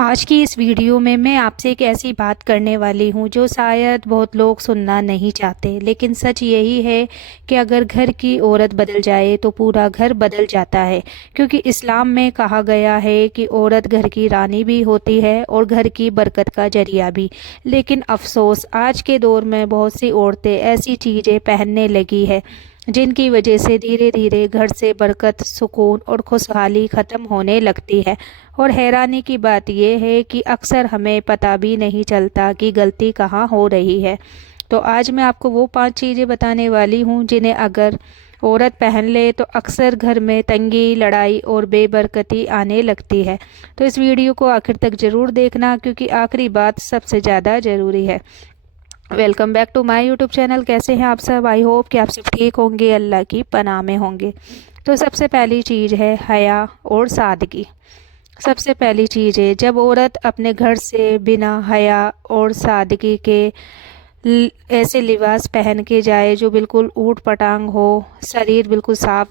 آج کی اس ویڈیو میں آپ سے ایک ایسی بات کرنے والی ہوں جو شاید بہت لوگ سننا نہیں چاہتے، لیکن سچ یہی ہے کہ اگر گھر کی عورت بدل جائے تو پورا گھر بدل جاتا ہے، کیونکہ اسلام میں کہا گیا ہے کہ عورت گھر کی رانی بھی ہوتی ہے اور گھر کی برکت کا ذریعہ بھی۔ لیکن افسوس، آج کے دور میں بہت سی عورتیں ایسی چیزیں پہننے لگی ہے جن کی وجہ سے دھیرے دھیرے گھر سے برکت، سکون اور خوشحالی ختم ہونے لگتی ہے۔ اور حیرانی کی بات یہ ہے کہ اکثر ہمیں پتہ بھی نہیں چلتا کہ غلطی کہاں ہو رہی ہے۔ تو آج میں آپ کو وہ 5 چیزیں بتانے والی ہوں جنہیں اگر عورت پہن لے تو اکثر گھر میں تنگی، لڑائی اور بے برکتی آنے لگتی ہے۔ تو اس ویڈیو کو آخر تک ضرور دیکھنا، کیونکہ آخری بات سب سے زیادہ ضروری ہے۔ Welcome back to my YouTube channel. کیسے ہیں آپ سب؟ آئی ہوپ کہ آپ سب ٹھیک ہوں گے، اللہ کی پناہ میں ہوں گے۔ تو سب سے پہلی چیز ہے حیا اور سادگی۔ سب سے پہلی چیز ہے، جب عورت اپنے گھر سے بنا حیا اور سادگی کے ایسے لباس پہن کے جائے جو بالکل اوٹ پٹانگ ہو، شریر بالکل صاف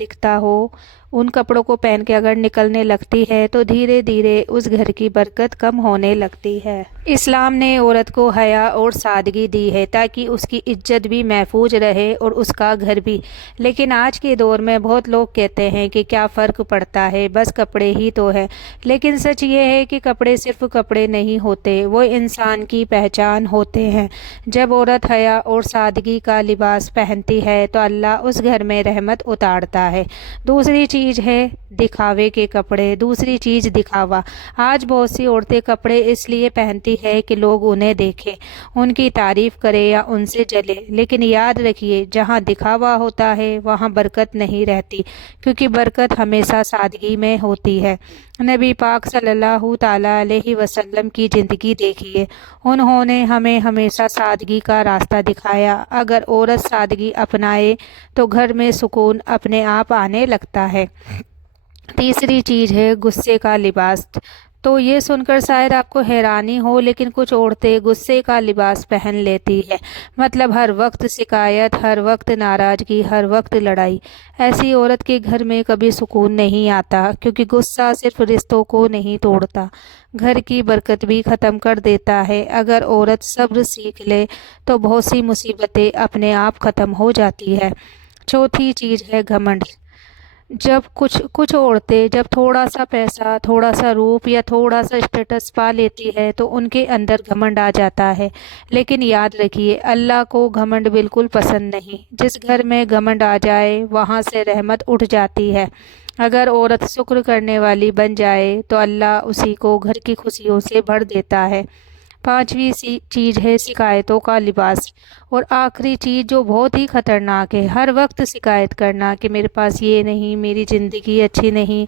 دکھتا ہو، ان کپڑوں کو پہن کے اگر نکلنے لگتی ہے تو دھیرے دھیرے اس گھر کی برکت کم ہونے لگتی ہے۔ اسلام نے عورت کو حیا اور سادگی دی ہے تاکہ اس کی عزت بھی محفوظ رہے اور اس کا گھر بھی۔ لیکن آج کے دور میں بہت لوگ کہتے ہیں کہ کیا فرق پڑتا ہے، بس کپڑے ہی تو ہے۔ لیکن سچ یہ ہے کہ کپڑے صرف کپڑے نہیں ہوتے، وہ انسان کی پہچان ہوتے ہیں۔ جب عورت حیا اور سادگی کا لباس پہنتی ہے تو اللہ اس گھر میں رحمت اتارتا ہے۔ دوسری چیز ہے دکھاوے کے کپڑے۔ دوسری چیز دکھاوا۔ آج بہت سی عورتیں کپڑے اس لیے پہنتی ہے کہ لوگ انہیں دیکھیں، ان کی تعریف کرے یا ان سے جلے۔ لیکن یاد رکھیے، جہاں دکھاوا ہوتا ہے وہاں برکت نہیں رہتی، کیونکہ برکت ہمیشہ سادگی میں ہوتی ہے۔ نبی پاک صلی اللہ تعالیٰ علیہ وسلم کی زندگی دیکھیے، انہوں نے ہمیں ہمیشہ سادگی کا راستہ دکھایا۔ اگر عورت سادگی اپنائے تو گھر میں سکون اپنے آپ آنے لگتا ہے۔ تیسری چیز ہے غصے کا لباس۔ تو یہ سن کر شاید آپ کو حیرانی ہو، لیکن کچھ عورتیں غصے کا لباس پہن لیتی ہے، مطلب ہر وقت شکایت، ہر وقت ناراضگی، ہر وقت لڑائی۔ ایسی عورت کے گھر میں کبھی سکون نہیں آتا، کیونکہ غصہ صرف رشتوں کو نہیں توڑتا، گھر کی برکت بھی ختم کر دیتا ہے۔ اگر عورت صبر سیکھ لے تو بہت سی مصیبتیں اپنے آپ ختم ہو جاتی ہے۔ چوتھی چیز ہے گھمنڈ۔ جب کچھ عورتیں جب تھوڑا سا پیسہ، تھوڑا سا روپ یا تھوڑا سا اسٹیٹس پا لیتی ہے تو ان کے اندر گھمنڈ آ جاتا ہے۔ لیکن یاد رکھیے، اللہ کو گھمنڈ بالکل پسند نہیں۔ جس گھر میں گھمنڈ آ جائے وہاں سے رحمت اٹھ جاتی ہے۔ اگر عورت شکر کرنے والی بن جائے تو اللہ اسی کو گھر کی خوشیوں سے بھر دیتا ہے۔ پانچویں چیز ہے شکایتوں کا لباس۔ اور آخری چیز جو بہت ہی خطرناک ہے، ہر وقت شکایت کرنا کہ میرے پاس یہ نہیں، میری زندگی اچھی نہیں،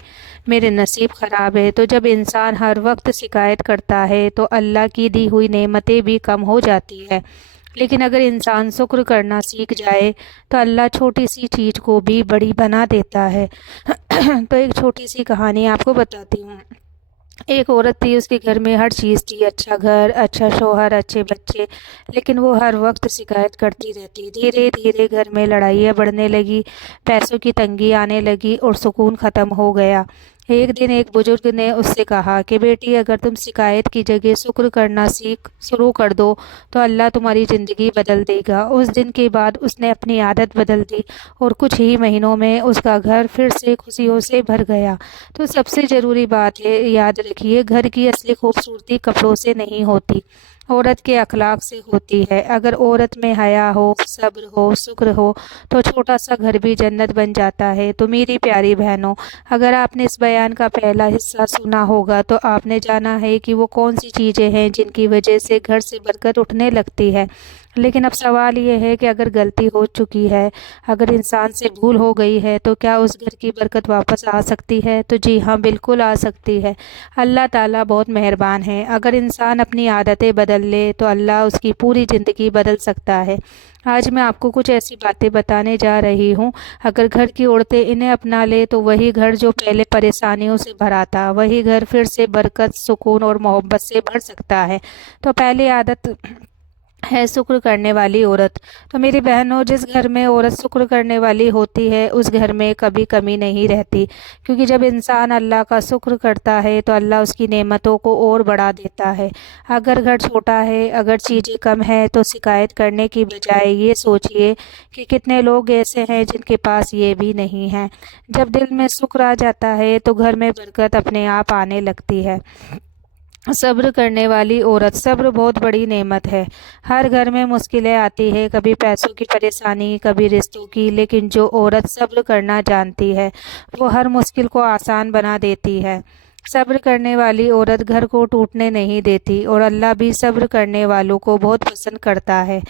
میرے نصیب خراب ہے۔ تو جب انسان ہر وقت شکایت کرتا ہے تو اللہ کی دی ہوئی نعمتیں بھی کم ہو جاتی ہے۔ لیکن اگر انسان شکر کرنا سیکھ جائے تو اللہ چھوٹی سی چیز کو بھی بڑی بنا دیتا ہے۔ تو ایک چھوٹی سی کہانی آپ کو بتاتی ہوں۔ ایک عورت تھی، اس کے گھر میں ہر چیز تھی، اچھا گھر، اچھا شوہر، اچھے بچے، لیکن وہ ہر وقت شکایت کرتی رہتی۔ دھیرے دھیرے گھر میں لڑائیاں بڑھنے لگی، پیسوں کی تنگی آنے لگی اور سکون ختم ہو گیا۔ ایک دن ایک بزرگ نے اس سے کہا کہ بیٹی، اگر تم شکایت کی جگہ شکر کرنا شروع کر دو تو اللہ تمہاری زندگی بدل دے گا۔ اس دن کے بعد اس نے اپنی عادت بدل دی اور کچھ ہی مہینوں میں اس کا گھر پھر سے خوشیوں سے بھر گیا۔ تو سب سے ضروری بات ہے، یاد رکھیے، گھر کی اصلی خوبصورتی کپڑوں سے نہیں ہوتی، عورت کے اخلاق سے ہوتی ہے۔ اگر عورت میں حیا ہو، صبر ہو، شکر ہو تو چھوٹا سا گھر بھی جنت بن جاتا ہے۔ تو میری پیاری بہنوں، اگر آپ نے اس بیان کا پہلا حصہ سنا ہوگا تو آپ نے جانا ہے کہ وہ کون سی چیزیں ہیں جن کی وجہ سے گھر سے برکت اٹھنے لگتی ہے۔ لیکن اب سوال یہ ہے کہ اگر غلطی ہو چکی ہے، اگر انسان سے بھول ہو گئی ہے تو کیا اس گھر کی برکت واپس آ سکتی ہے؟ تو جی ہاں، بالکل آ سکتی ہے۔ اللہ تعالیٰ بہت مہربان ہے۔ اگر انسان اپنی عادتیں بدل لے تو اللہ اس کی پوری زندگی بدل سکتا ہے۔ آج میں آپ کو کچھ ایسی باتیں بتانے جا رہی ہوں، اگر گھر کی عورتیں انہیں اپنا لے تو وہی گھر جو پہلے پریشانیوں سے بھرا تھا، وہی گھر پھر سے برکت، سکون اور محبت سے بھر سکتا ہے۔ تو پہلی عادت ہے शुक्र करने वाली औरत। तो मेरी बहनों, जिस घर में औरत शुक्र करने वाली होती है उस घर में कभी कमी नहीं रहती, क्योंकि जब इंसान अल्लाह का शुक्र करता है तो अल्लाह उसकी नेमतों को और बढ़ा देता है। अगर घर छोटा है, अगर चीज़ें कम है, तो शिकायत करने की बजाय ये सोचिए कि कितने लोग ऐसे हैं जिनके पास ये भी नहीं है। जब दिल में शुक्र आ जाता है तो घर में बरकत अपने आप आने लगती है। सब्र करने वाली औरत, सब्र बहुत बड़ी नेमत है। हर घर में मुश्किलें आती है, कभी पैसों की परेशानी, कभी रिश्तों की, लेकिन जो औरत सब्र करना जानती है वो हर मुश्किल को आसान बना देती है। सब्र करने वाली औरत घर को टूटने नहीं देती, और अल्लाह भी सब्र करने वालों को बहुत पसंद करता है।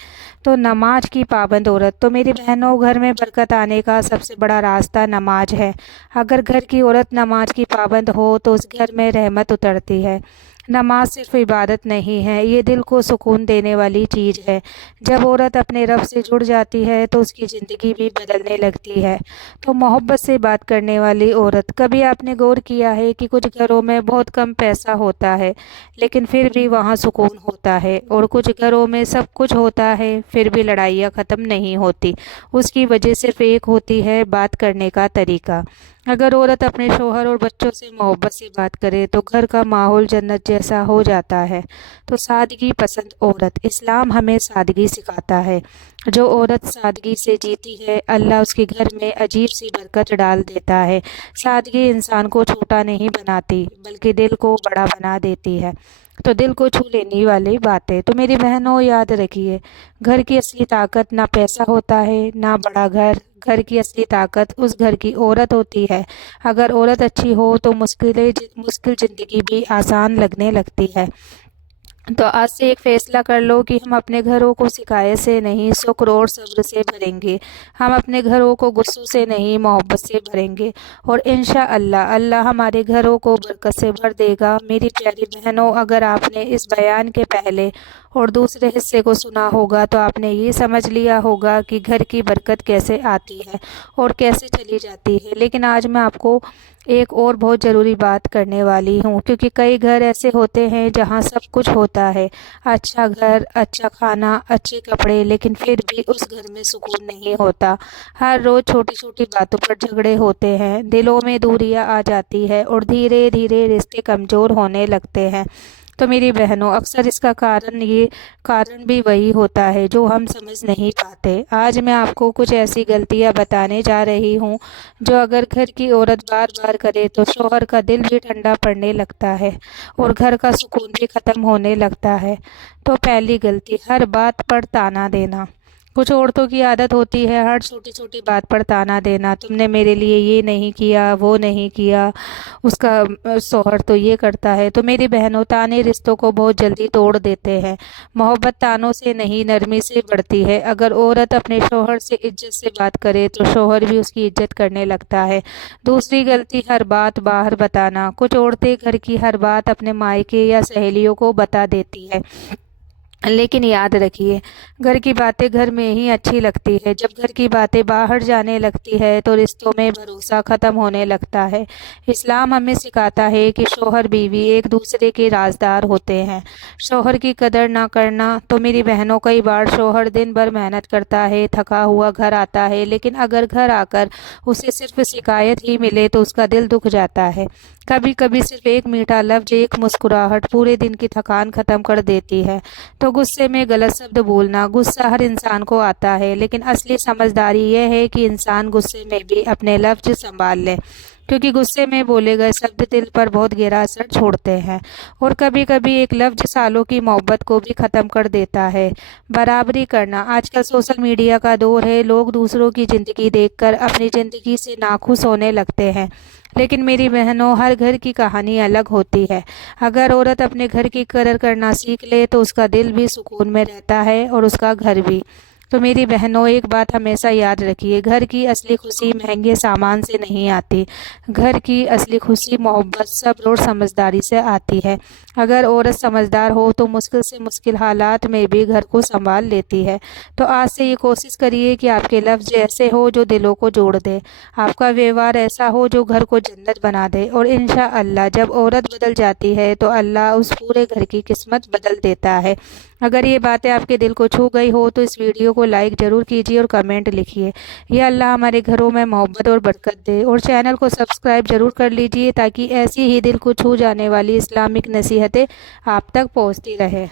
तो नमाज की पाबंद औरत, तो मेरी बहनों, घर में बरकत आने का सबसे बड़ा रास्ता नमाज है। अगर घर की औरत नमाज की पाबंद हो तो उस घर में रहमत उतरती है। नमाज सिर्फ इबादत नहीं है, ये दिल को सुकून देने वाली चीज़ है। जब औरत अपने रब से जुड़ जाती है तो उसकी ज़िंदगी भी बदलने लगती है। तो मोहब्बत से बात करने वाली औरत, कभी आपने गौर किया है कि कुछ घरों में बहुत कम पैसा होता है लेकिन फिर भी वहाँ सुकून होता है, और कुछ घरों में सब कुछ होता है फिर भी लड़ाइयाँ ख़त्म नहीं होती। उसकी वजह सिर्फ एक होती है, बात करने का तरीका। अगर औरत अपने शोहर और बच्चों से मोहब्बत से बात करे तो घर का माहौल जन्नत जैसा हो जाता है। तो सादगी पसंद औरत, इस्लाम हमें सादगी सिखाता है। जो औरत सादगी से जीती है अल्लाह उसके घर में अजीब सी बरकत डाल देता है। सादगी इंसान को छोटा नहीं बनाती बल्कि दिल को बड़ा बना देती है। तो दिल को छू लेने वाली बातें। तो मेरी बहनों, याद रखिए, घर की असली ताकत ना पैसा होता है ना बड़ा घर। घर की असली ताकत उस घर की औरत होती है। अगर औरत अच्छी हो तो मुश्किल ज़िंदगी भी आसान लगने लगती है। तो आज से एक फ़ैसला कर लो कि हम अपने घरों को शिकायत से नहीं, शुक्र और सब्र से भरेंगे। हम अपने घरों को गुस्सों से नहीं, मोहब्बत से भरेंगे, और इंशाअल्लाह अल्लाह हमारे घरों को बरकत से भर देगा। मेरी प्यारी बहनों, अगर आपने इस बयान के पहले और दूसरे हिस्से को सुना होगा तो आपने ये समझ लिया होगा कि घर की बरकत कैसे आती है और कैसे चली जाती है। लेकिन आज मैं आपको एक और बहुत ज़रूरी बात करने वाली हूँ, क्योंकि कई घर ऐसे होते हैं जहाँ सब कुछ होता है, अच्छा घर, अच्छा खाना, अच्छे कपड़े, लेकिन फिर भी उस घर में सुकून नहीं होता। हर रोज़ छोटी छोटी बातों पर झगड़े होते हैं, दिलों में दूरियाँ आ जाती है और धीरे धीरे रिश्ते कमज़ोर होने लगते हैं। तो मेरी बहनों, अक्सर इसका कारण भी वही होता है जो हम समझ नहीं पाते। आज मैं आपको कुछ ऐसी गलतियां बताने जा रही हूँ जो अगर घर की औरत बार बार करे तो शौहर का दिल भी ठंडा पड़ने लगता है और घर का सुकून भी ख़त्म होने लगता है। तो पहली गलती, हर बात पर ताना देना। कुछ औरतों की आदत होती है हर छोटी छोटी बात पर ताना देना। तुमने मेरे लिए ये नहीं किया, वो नहीं किया, उसका शौहर तो ये करता है। तो मेरी बहनों, ताने रिश्तों को बहुत जल्दी तोड़ देते हैं। मोहब्बत तानों से नहीं, नरमी से बढ़ती है। अगर औरत अपने शौहर से इज्जत से बात करे तो शौहर भी उसकी इज्जत करने लगता है। दूसरी गलती, हर बात बाहर बताना। कुछ औरतें घर की हर बात अपने मायके या सहेलियों को बता देती है, लेकिन याद रखिए, घर की बातें घर में ही अच्छी लगती है। जब घर की बातें बाहर जाने लगती है तो रिश्तों में भरोसा ख़त्म होने लगता है। इस्लाम हमें सिखाता है कि शौहर बीवी एक दूसरे के राजदार होते हैं। शौहर की कदर ना करना। तो मेरी बहनों, कई बार शौहर दिन भर मेहनत करता है, थका हुआ घर आता है, लेकिन अगर घर आकर उसे सिर्फ शिकायत ही मिले तो उसका दिल दुख जाता है। कभी कभी सिर्फ एक मीठा लफ्ज, एक मुस्कुराहट पूरे दिन की थकान ख़त्म कर देती है। तो गुस्से में गलत शब्द बोलना, गुस्सा हर इंसान को आता है, लेकिन असली समझदारी यह है कि इंसान गुस्से में भी अपने लफ्ज संभाल ले, क्योंकि गुस्से में बोले गए शब्द दिल पर बहुत गहरा असर छोड़ते हैं। और कभी कभी एक लफ्ज सालों की मोहब्बत को भी ख़त्म कर देता है। बराबरी करना। आजकल सोशल मीडिया का दौर है, लोग दूसरों की ज़िंदगी देखकर अपनी ज़िंदगी से नाखुश होने लगते हैं, लेकिन मेरी बहनों, हर घर की कहानी अलग होती है। अगर औरत अपने घर की कदर करना सीख ले तो उसका दिल भी सुकून में रहता है और उसका घर भी। तो मेरी बहनों, एक बात हमेशा याद रखिए, घर की असली खुशी महंगे सामान से नहीं आती। घर की असली खुशी मोहब्बत, सब्र और समझदारी से आती है। अगर औरत समझदार हो तो मुश्किल से मुश्किल हालात में भी घर को संभाल लेती है। तो आज से ये कोशिश करिए कि आपके लफ्ज़ ऐसे हो जो दिलों को जोड़ दे, आपका व्यवहार ऐसा हो जो घर को जन्नत बना दे, और इंशाअल्लाह जब औरत बदल जाती है तो अल्लाह उस पूरे घर की किस्मत बदल देता है। اگر یہ باتیں آپ کے دل کو چھو گئی ہو تو اس ویڈیو کو لائک ضرور کیجیے اور کمنٹ لکھیے۔ یا اللہ ہمارے گھروں میں محبت اور برکت دے، اور چینل کو سبسکرائب ضرور کر لیجیے تاکہ ایسی ہی دل کو چھو جانے والی اسلامک نصیحتیں آپ تک پہنچتی رہے۔